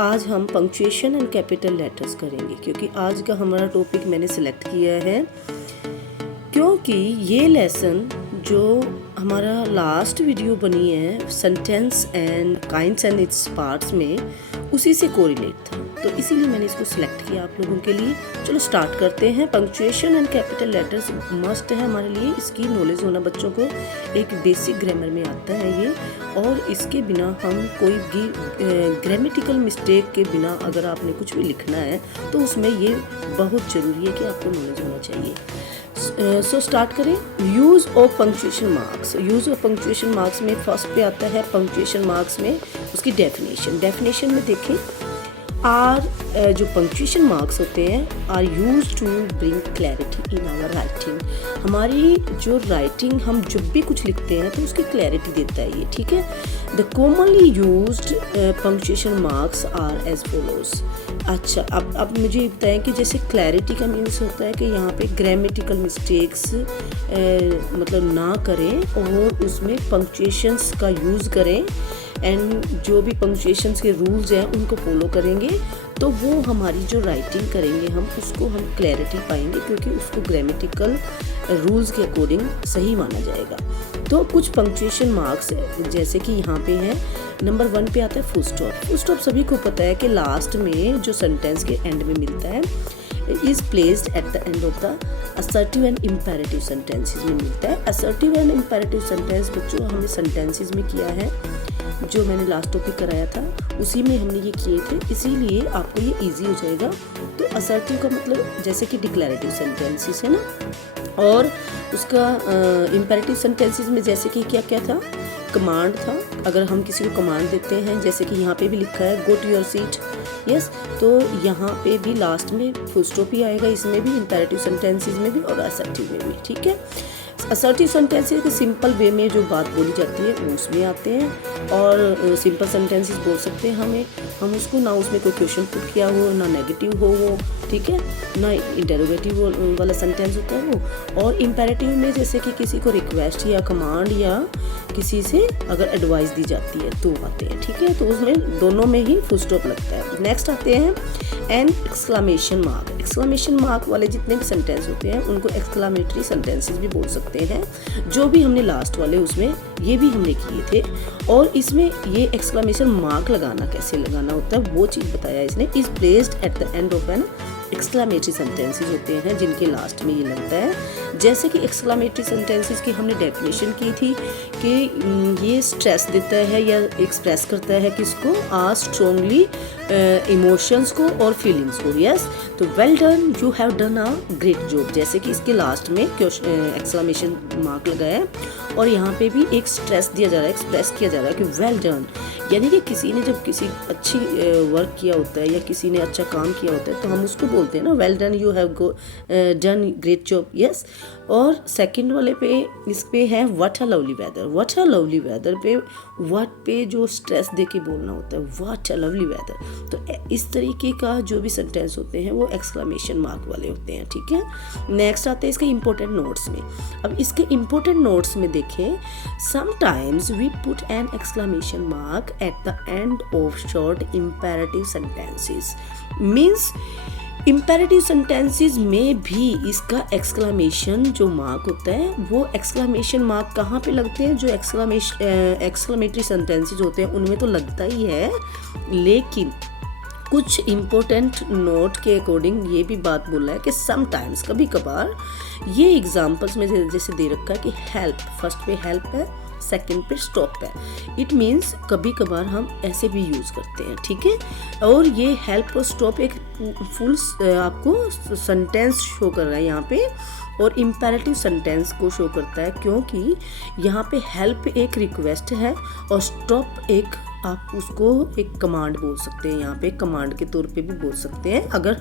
आज हम punctuation and capital letters करेंगे, क्योंकि आज का हमारा टॉपिक मैंने सिलेक्ट किया है, क्योंकि ये लेसन जो हमारा लास्ट वीडियो बनी है sentence and kinds and its parts में, उसी से कोरिलेट था, तो इसीलिए मैंने इसको सिलेक्ट किया आप लोगों के लिए। चलो स्टार्ट करते हैं। Punctuation and capital letters must है हमारे लिए, इसकी नॉलेज होना बच्चों को एक बेसिक ग्रामर में आता है ये, और इसके बिना हम कोई भी ग्रामेटिकल मिस्टेक के बिना अगर आपने कुछ भी लिखना है तो उसमें ये बहुत ज़रूरी है कि आपको नॉलेज होना चाहिए। सो स्टार्ट करें। Use of punctuation marks. Use of punctuation marks में फर्स्ट पे आता है पंक्चुएशन मार्क्स में उसकी डेफिनेशन में देखें, आर जो पंक्चुएशन मार्क्स होते हैं are use to bring clarity in our writing. हमारी जो राइटिंग हम जब भी कुछ लिखते हैं तो उसकी क्लैरिटी देता है ये, ठीक है। The commonly used punctuation marks are as follows. अच्छा, अब मुझे बताएं कि जैसे क्लैरिटी का मीन्स होता है कि यहाँ पे ग्रामेटिकल मिस्टेक्स मतलब ना करें और उसमें पंक्चुएशंस का यूज़ करें, एंड जो भी पंक्चुएशंस के रूल्स हैं उनको फॉलो करेंगे तो वो हमारी जो राइटिंग करेंगे हम उसको हम क्लैरिटी पाएंगे, क्योंकि उसको ग्रामेटिकल रूल्स के अकॉर्डिंग सही माना जाएगा। तो कुछ पंक्चुएशन मार्क्स जैसे कि यहाँ पे है, नंबर 1 पे आता है फुल स्टॉप। फुल स्टॉप सभी को पता है कि लास्ट में जो सेंटेंस के एंड में मिलता है is placed at the end of the assertive and imperative sentences में मिलता है। असर्टिव एंड इम्पेरेटिव सेंटेंस बच्चों हमने सेंटेंसेस में किया है, जो मैंने लास्ट टॉपिक कराया था उसी में हमने ये किए थे, इसीलिए आपको ये इजी हो जाएगा। तो असर्टिव का मतलब जैसे कि डिक्लेरेटिव सेंटेंसेस है ना, और उसका इम्पेरेटिव सेंटेंसेस में जैसे कि क्या क्या था, कमांड था। अगर हम किसी को कमांड देते हैं, जैसे कि यहाँ पे भी लिखा है go to your seat, yes, तो यहाँ पे भी लास्ट में फुल स्टॉप ही आएगा, इसमें भी इम्पेरेटिव सेंटेंसेस में भी और असर्टिव में भी, ठीक है। असर्टिव सेंटेंसेस के सिंपल वे में जो बात बोली जाती है वो उसमें आते हैं, और सिंपल सेंटेंसेस बोल सकते हैं हम उसको, ना उसमें कोई क्वेश्चन पुट किया हो, ना नेगेटिव हो वो, ठीक है, ना इंटरोगेटिव वाला सेंटेंस होता है वो। और इम्पेरेटिव में जैसे कि किसी को रिक्वेस्ट या कमांड या किसी से अगर एडवाइस दी जाती है तो आते हैं, ठीक है। तो उसमें दोनों में ही फुल स्टॉप लगता है। नेक्स्ट आते हैं and exclamation mark. Exclamation mark वाले जितने भी सेंटेंस होते हैं उनको एक्सक्लामेटरी सेंटेंसेस भी बोल सकते हैं, जो भी हमने लास्ट वाले उसमें ये भी हमने किए थे। और इसमें ये एक्सक्लामेशन मार्क लगाना कैसे लगाना होता है वो चीज़ बताया इसने। Is placed at the end of an exclamatory sentences होते हैं जिनके लास्ट में ये लगता है। जैसे कि एक्सक्लामेटरी सेंटेंसेस की हमने डेफिनेशन की थी कि ये स्ट्रेस देता है या एक्सप्रेस करता है किसको, स्ट्रॉन्गली इमोशंस को और फीलिंग्स को, यस। तो well done, you have done a great job, जैसे कि इसके लास्ट में एक्सक्लामेशन मार्क लगा है और यहाँ पे भी एक स्ट्रेस दिया जा रहा है, एक्सप्रेस किया जा रहा है कि वेल डन, यानी कि किसी ने जब किसी अच्छी वर्क किया होता है या किसी ने अच्छा काम किया होता है तो हम उसको बोलते हैं ना well done, you have done great job, yes. और सेकंड वाले पे इस पे है what a lovely weather. What a lovely weather पे व्हाट पे जो स्ट्रेस दे के बोलना होता है, व्हाट अ लवली वेदर। तो इस तरीके का जो भी सेंटेंस होते हैं वो एक्सक्लामेशन मार्क वाले होते हैं, ठीक है। नेक्स्ट आते हैं इसके इंपॉर्टेंट नोट्स में। अब इसके इंपॉर्टेंट नोट्स में देखें, sometimes we put an exclamation mark at the end of short imperative sentences, means imperative sentences में भी इसका exclamation जो मार्क होता है वो exclamation मार्क कहाँ पे लगते हैं, जो exclamatory sentences होते हैं उनमें तो लगता ही है, लेकिन कुछ इम्पोर्टेंट नोट के अकॉर्डिंग ये भी बात बोला है कि समटाइम्स कभी कभार, ये एग्जाम्पल्स में जैसे दे रखा है कि हेल्प, फर्स्ट पे हेल्प है, सेकंड पे स्टॉप है, इट मीन्स कभी कभार हम ऐसे भी यूज़ करते हैं, ठीक है। और ये हेल्प और स्टॉप एक फुल आपको सेंटेंस शो कर रहा है यहाँ पे, और इम्पेरेटिव सेंटेंस को शो करता है, क्योंकि यहाँ पे हेल्प एक रिक्वेस्ट है और स्टॉप एक आप उसको एक कमांड बोल सकते हैं, यहाँ पे कमांड के तौर पे भी बोल सकते हैं। अगर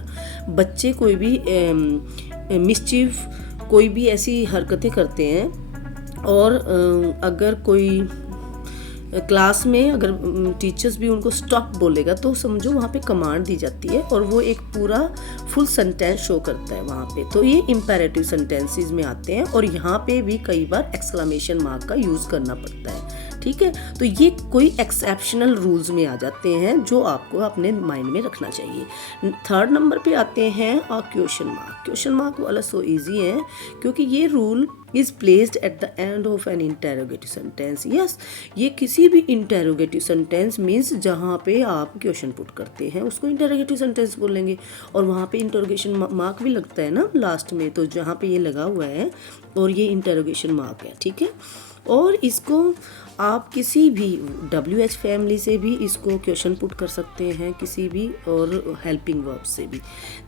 बच्चे कोई भी मिसचीव कोई भी ऐसी हरकतें करते हैं और अगर कोई क्लास में अगर टीचर्स भी उनको स्टॉप बोलेगा तो समझो वहाँ पे कमांड दी जाती है और वो एक पूरा फुल सेंटेंस शो करता है वहाँ पे। तो ये इम्पेरेटिव सेंटेंसेस में आते हैं और यहाँ पे भी कई बार एक्सक्लामेशन मार्क का यूज़ करना पड़ता है, ठीक है। तो ये कोई एक्सेप्शनल रूल्स में आ जाते हैं जो आपको अपने माइंड में रखना चाहिए। थर्ड नंबर पे आते हैं और क्वेश्चन मार्क। क्वेश्चन मार्क वाला सो इजी है क्योंकि ये rule is placed at the end of N interrogative sentence. Yes, ये किसी भी इंटेरोगेटिव सेंटेंस मीन्स जहाँ पे आप क्वेश्चन पुट करते हैं उसको इंटेरोगेटिव सेंटेंस बोलेंगे, और वहाँ पे इंटेरोगेशन मार्क भी लगता है ना लास्ट में, तो जहाँ पे ये लगा हुआ है और ये इंटेरोगेशन मार्क है, ठीक है। और इसको आप किसी भी WH फैमिली से भी इसको क्वेश्चन पुट कर सकते हैं, किसी भी और हेल्पिंग वर्ब से भी,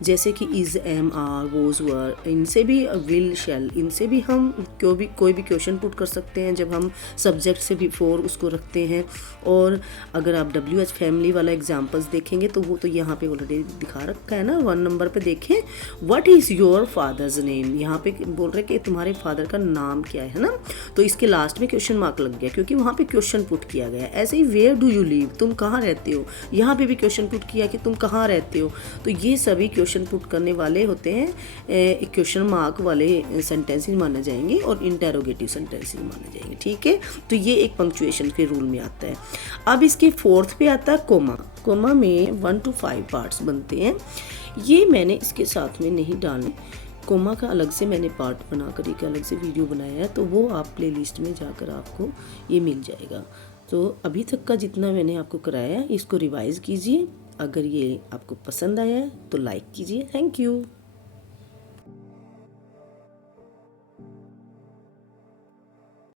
जैसे कि इज़, एम, आर, वोज, वर, इनसे भी, विल, शैल, इनसे भी हम कोई भी क्वेश्चन पुट कर सकते हैं जब हम सब्जेक्ट से बिफोर उसको रखते हैं। और अगर आप WH फैमिली वाला एग्जाम्पल्स देखेंगे तो वो तो यहाँ पे ऑलरेडी दिखा रखा है ना। 1 नंबर पे देखें, what is your father's name, यहाँ पे बोल रहे कि तुम्हारे फादर का नाम क्या है ना, तो इसके लास्ट में क्वेश्चन मार्क लग गया क्योंकि वहाँ पे क्वेश्चन पुट किया गया। ऐसे ही वेयर डू यू लिव, तुम कहाँ रहते हो, यहाँ पे भी क्वेश्चन पुट किया कि तुम कहाँ रहते हो। तो ये सभी क्वेश्चन पुट करने वाले होते हैं, क्वेश्चन मार्क वाले सेंटेंसेस माने जाएंगे और इंटेरोगेटिव सेंटेंसेस माने जाएंगे, ठीक है। तो ये एक पंक्चुएशन के रूल में आता है। अब इसके फोर्थ पे आता है कोमा। कोमा में 1 to 5 पार्ट्स बनते हैं, ये मैंने इसके साथ में नहीं डाले। कोमा का अलग से मैंने पार्ट बनाकर एक अलग से वीडियो बनाया है, तो वो आप प्लेलिस्ट में जाकर आपको ये मिल जाएगा। तो अभी तक का जितना मैंने आपको कराया है इसको रिवाइज़ कीजिए। अगर ये आपको पसंद आया है तो लाइक कीजिए। Thank you.